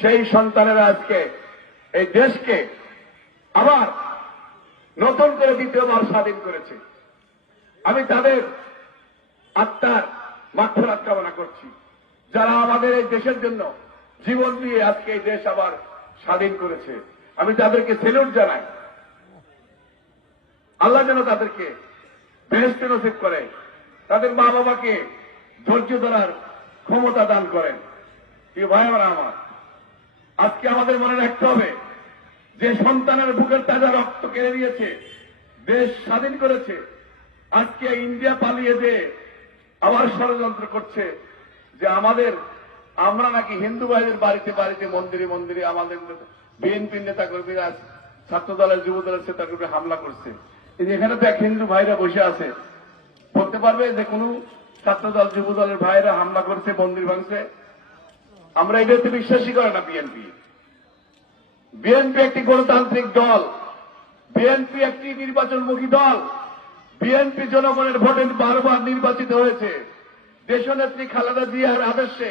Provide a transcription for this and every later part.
সেই সন্তানেরা আজকে এই দেশকে আবার নতুন করে দ্বিতীয়বার স্বাধীন করেছে। আমি তাদের আত্মার মাগফিরাত কামনা করছি, যারা আমাদের এই দেশের জন্য জীবন দিয়ে আজকে এই দেশ আবার স্বাধীন করেছে। আমি তাদেরকে সেলুট জানাই। আল্লাহ যেন তাদেরকে বেহেশত নসিব করে, তাদের মা বাবাকে ধৈর্য ধরার ক্ষমতা দান করেন। প্রিয় ভাইয়েরা আমার, আজকে আমাদের মনে রাখতে হবে যে সন্তানের বুকের তাজা রক্ত কেড়ে নিয়েছে, দেশ স্বাধীন করেছে, আজকে ইন্ডিয়া পালিয়ে যেয়ে আবার ষড়যন্ত্র করছে যে আমরা নাকি হিন্দু ভাইদের বাড়িতে বাড়িতে মন্দিরে মন্দিরে আমাদের বিএনপির নেতা কর্মীরা ছাত্র দলের যুব দলের নেতা কর্মী হামলা করছে। এখানে তো এক হিন্দু ভাইরা বসে আছে, বলতে পারবে যে কোন ছাত্র দল যুব দলের ভাইরা হামলা করছে, মন্দির ভাঙছে? আমরা এটাতে বিশ্বাসই করে না। বিএনপি একটি গণতান্ত্রিক দল, বিএনপি একটি নির্বাচনমুখী দল, বিএনপি জনগণের ভোটে বারবার নির্বাচিত হয়েছে। দেশনেত্রী খালেদা জিয়ার আদর্শে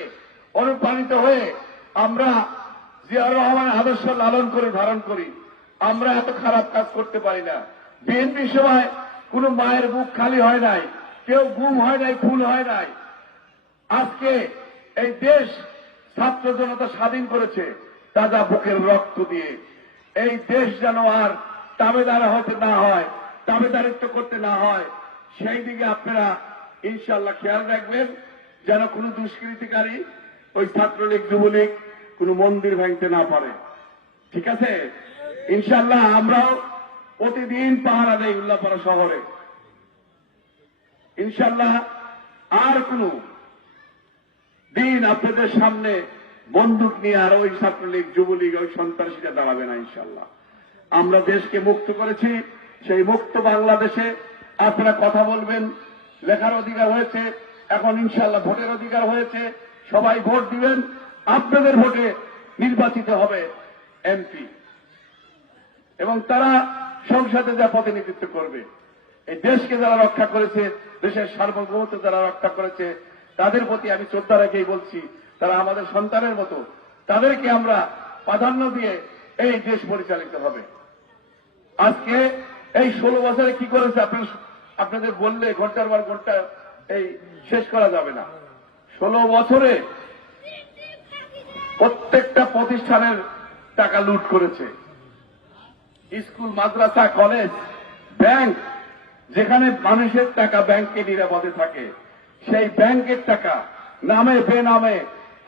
অনুপ্রাণিত হয়ে আমরা জিয়াউর রহমানের আদর্শ লালন করে ধারণ করি। আমরা এত খারাপ কাজ করতে পারি না। বিএনপির সময় কোন মায়ের বুক খালি হয় নাই, কেউ গুম হয় নাই, খুন হয় নাই। আজকে এই দেশ ছাত্র জনতা স্বাধীন করেছে তাজা বুকের রক্ত দিয়ে। এই দেশ যেন আর তাবেদার হতে না হয়, তাবেদারিত্ব করতে না হয়, সেই দিকে আপনারা ইনশাআল্লাহ খেয়াল রাখবেন, যেন কোন দুষ্কৃতিকারী ওই ছাত্রলীগ যুবলীগ কোন মন্দির ভাঙতে না পারে। ঠিক আছে? ইনশাআল্লাহ আমরাও প্রতিদিন পাহারা দেই উল্লাপাড়া শহরে। ইনশাআল্লাহ আর কোন দিন আপনাদের সামনে বন্দুক নিয়ে আর ওই ছাত্রলীগ যুবলীগ ওই সন্ত্রাসীরা দাঁড়াবে না। ইনশাআল্লাহ আমরা দেশকে মুক্ত করেছি, সেই মুক্ত বাংলাদেশে আপনারা কথা বলবেন, লেখার অধিকার হয়েছে, এখন ইনশাআল্লাহ ভোটের অধিকার হয়েছে, সবাই ভোট দিবেন। আপনাদের ভোটে নির্বাচিত হবে এমপি এবং তারা সংসদে যা প্রতিনিধিত্ব করবে। এই দেশকে যারা রক্ষা করেছে, দেশের সার্বভৌমত্ব যারা রক্ষা করেছে, তাদের প্রতি আমি শ্রদ্ধা রেখেই বলছি, তারা আমাদের সন্তানের মতো, তাদেরকে আমরা প্রাধান্য দিয়ে এই দেশ পরিচালিত হবে। আজকে এই 16 বছরে কি করেছে আপনাদের বললে ঘন্টার পর ঘন্টা এই শেষ করা যাবে না। 16 বছরে প্রত্যেকটা প্রতিষ্ঠানের টাকা লুট করেছে। স্কুল, মাদ্রাসা, কলেজ, ব্যাংক, যেখানে মানুষের টাকা ব্যাংকে নিরাপদে থাকে, সেই ব্যাংকের টাকা নামে বেনামে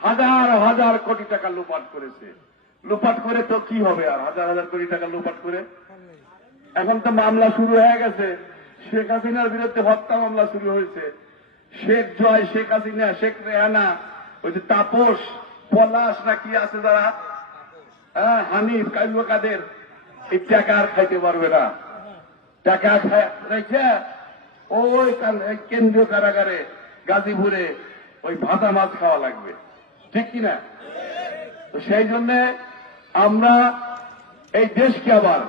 হাজার হাজার কোটি টাকা লুপাট করেছে। লুপাট করে তো কি হবে আর হাজার হাজার কোটি টাকা লুপাট করে? এখন তো মামলা শুরু হয়ে গেছে, শেখ হাসিনার বিরুদ্ধে হত্যা মামলা শুরু হয়েছে। শেখ জয়, শেখ হাসিনা, শেখ রেহানা, ওই যে তাপস, পলাশ না কি আছে যারা, হানিফ, কাইমুল কাদের, এই টাকা আর খাইতে পারবে না। টাকা রেখে ওই কেন্দ্রীয় কারাগারে গাজীপুরে ওই ভাজা মাছ খাওয়া লাগবে, ঠিক কিনা? তো সেই জন্য আমরা এই দেশকে আবার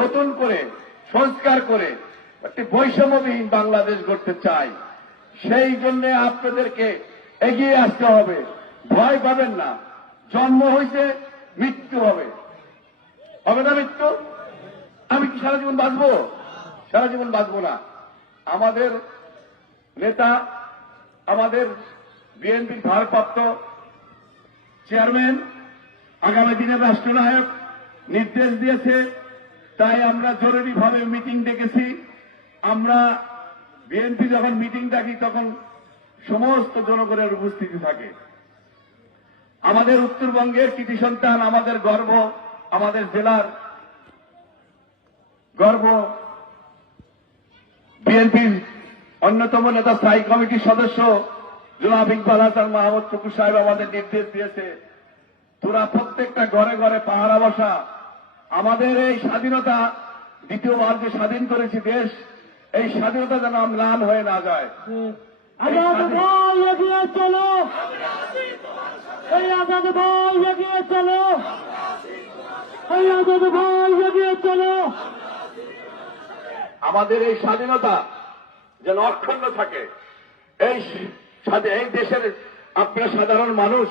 নতুন করে সংস্কার করে একটি বৈষম্যবিহীন বাংলাদেশ গড়তে চাই। সেই জন্য আপনাদেরকে এগিয়ে আসতে হবে। ভয় পাবেন না। জন্ম হয়েছে, মৃত্যু হবে। হবে না মৃত্যু? আমি কি সারা জীবন বাঁচবো? সারা জীবন বাঁচবো না। আমাদের নেতা, আমাদের বিএনপির ভারপ্রাপ্ত চেয়ারম্যান, আগামী দিনের রাষ্ট্রনায়ক নির্দেশ দিয়েছে, তাই আমরা জরুরিভাবে মিটিং ডেকেছি। আমরা বিএনপি যখন মিটিং ডাকি তখন সমস্ত জনগণের উপস্থিতি থাকে। আমাদের উত্তরবঙ্গের কৃতি সন্তান, আমাদের গর্ব, আমাদের জেলার গর্ব, বিএনপির অন্যতম নেতা স্থায়ী কমিটির সদস্য জনাব ইকবাল হাসান মাহমুদ টুকু সাহেব আমাদের নির্দেশ দিয়েছে, তোরা প্রত্যেকটা ঘরে ঘরে পাহারা বসা। আমাদের এই স্বাধীনতা, দ্বিতীয়বার যে স্বাধীন করেছি দেশ, এই স্বাধীনতা যেন ম্লান হয়ে না যায়। আজাদ ভাই এগিয়ে চলো, এই আজাদ ভাই এগিয়ে চলো, এই আজাদ ভাই এগিয়ে চলো। আমাদের এই স্বাধীনতা যেন অক্ষুণ্ণ থাকে। এই দেশের আপনারা সাধারণ মানুষ,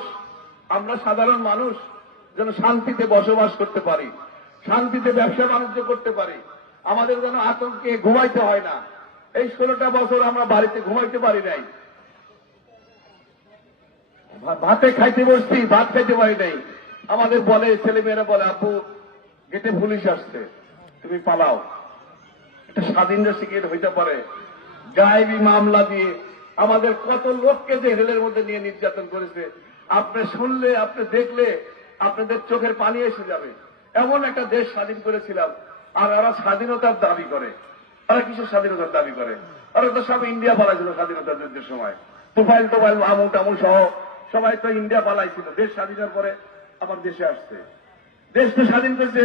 আমরা সাধারণ মানুষ, যেন শান্তিতে বসবাস করতে পারি, শান্তিতে ব্যবসা বাণিজ্য করতে পারি, আমাদের যেন আতঙ্কে ঘুমাইতে হয় না। এই 16টা বছর আমরা বাড়িতে ঘুমাইতে পারি নাই, ভাতে খাইতে বসছি, ভাত খাইতে পারি নাই। আমাদের বলে, ছেলেমেয়েরা বলে, আপু গেটে পুলিশ আসছে, তুমি পালাও। এটা স্বাধীন দেশে কি হইতে পারে? গায়েবী মামলা দিয়ে আমাদের কত লোককে যে জেলের মধ্যে নিয়ে নির্যাতন করেছে, আপনি শুনলে, আপনি দেখলে আপনাদের চোখের পানি এসে যাবে। এমন একটা দেশ স্বাধীন করেছিলাম, আর ওরা স্বাধীনতার দাবি করে। ওরা কিসের স্বাধীনতার দাবি করে? ওরা তো সব ইন্ডিয়া পালাইছিল স্বাধীনতার যুদ্ধের সময়। তোফাইল টোফাইল আমু টামু সহ সবাই তো ইন্ডিয়া পালাইছিল। দেশ স্বাধীনের পরে আবার দেশে আসছে। দেশ তো স্বাধীন করেছে